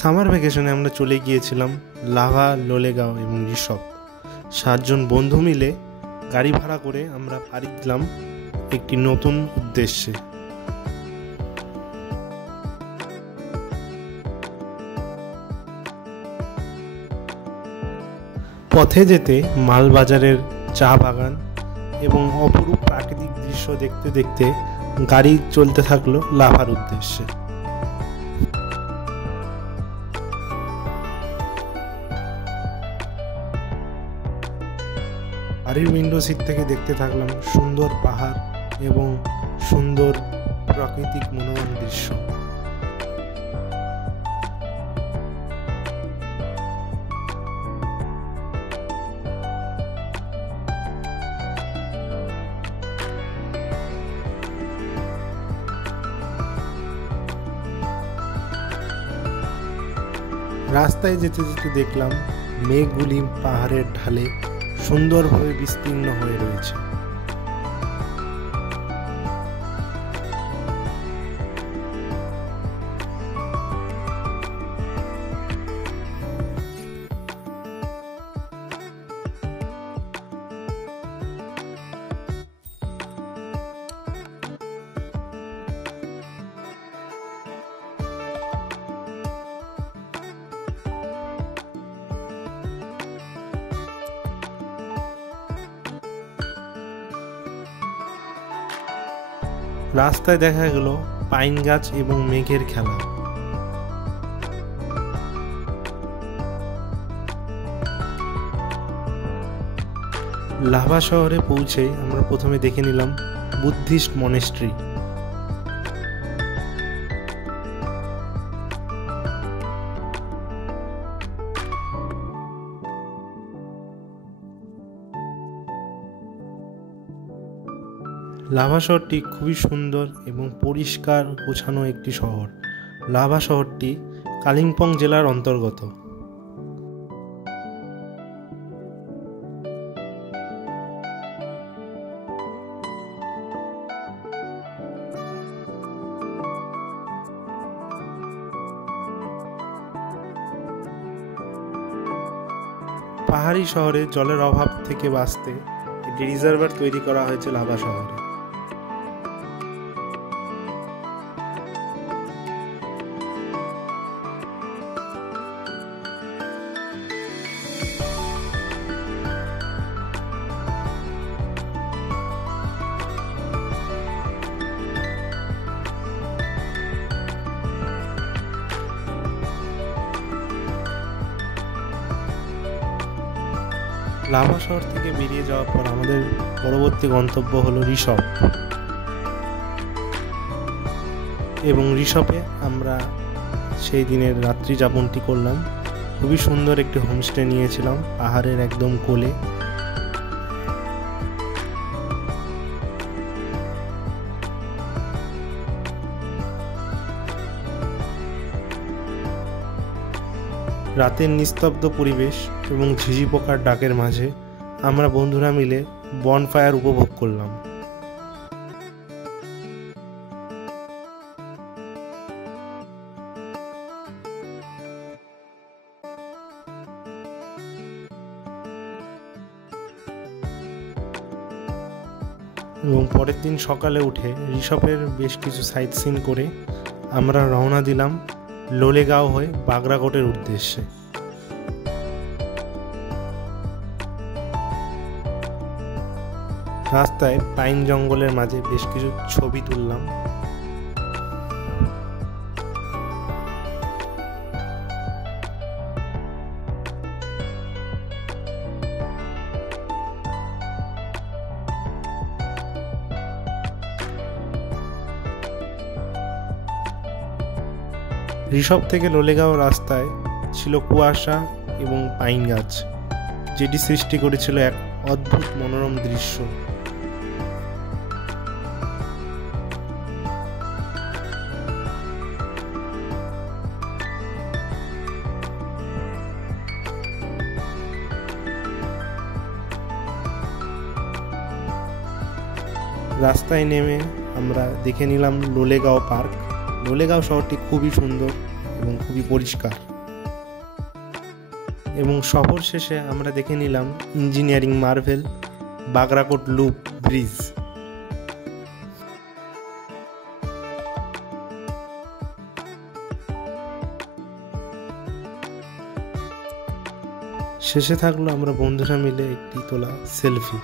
সামার ভ্যাকেশনে আমরা চলে গিয়েছিলাম লাভা, লোলেগাঁও এবং ঋষভ। 7 জন বন্ধু মিলে গাড়ি ভাড়া করে আমরা পাড়ি দিলাম একটি নতুন উদ্দেশ্যে। পথে যেতে মালবাজারের চা বাগান এবং অপরূপ প্রাকৃতিক দৃশ্য দেখতে দেখতে গাড়ি চলতে থাকলো লাভার উদ্দেশ্যে। গাড়ির উইন্ডো সিট থেকে দেখতে থাকলাম সুন্দর পাহাড় এবং সুন্দর প্রাকৃতিক মনোরম দৃশ্য। রাস্তায় যেতে যেতে দেখলাম মেঘগুলি পাহাড়ের ঢালে সুন্দরভাবে বিস্তীর্ণ হয়ে রয়েছে। রাস্তায় দেখা গেল পাইন গাছ এবং মেঘের খেলা। লাভা শহরে পৌঁছে আমরা প্রথমে দেখে নিলাম বুদ্ধিস্ট মনেস্ট্রি। লাভা শহরটি খুবই সুন্দর এবং পরিষ্কার গোছানো একটি শহর। লাভা শহরটি কালিম্পং জেলার অন্তর্গত। পাহাড়ি শহরে জলের অভাব থেকে বাঁচতে একটি রিজার্ভার তৈরি করা হয়েছে লাভা শহরে। লাভা শহর থেকে বেরিয়ে যাওয়ার পর আমাদের পরবর্তী গন্তব্য হলো ঋষভ, এবং ঋষভে আমরা সেই দিনের রাত্রি যাপনটি করলাম। খুবই সুন্দর একটি হোমস্টে নিয়েছিলাম পাহাড়ের একদম কোলে। রাতের নিস্তব্ধ পরিবেশ এবং ঝিঝি পোকার ডাকের মাঝে আমরা বন্ধুরা মিলে বনফায়ার উপভোগ করলাম। এবং পরের দিন সকালে উঠে ঋষভের বেশ কিছু সাইট সিন করে আমরা রওনা দিলাম লোলেগাঁও হয়ে বাগরাকোটের উদ্দেশ্যে। রাস্তায় পাইন জঙ্গলের মাঝে বেশ কিছু ছবি তুললাম। ঋষভ থেকে লোলেগাঁও রাস্তায় ছিল কুয়াশা এবং পাইন গাছ, যেটি সৃষ্টি করেছিল এক অদ্ভুত মনোরম দৃশ্য। রাস্তায় নেমে আমরা দেখে নিলাম লোলেগাঁও পার্ক। লোলেগাঁও শহরটি খুবই সুন্দর এবং খুবই পরিষ্কার। এবং সফর শেষে আমরা দেখে নিলাম engineering Marvel Bagrakot loop bridge. শেষে থাকলো আমরা বন্ধুরা মিলে একটি তোলা সেলফি।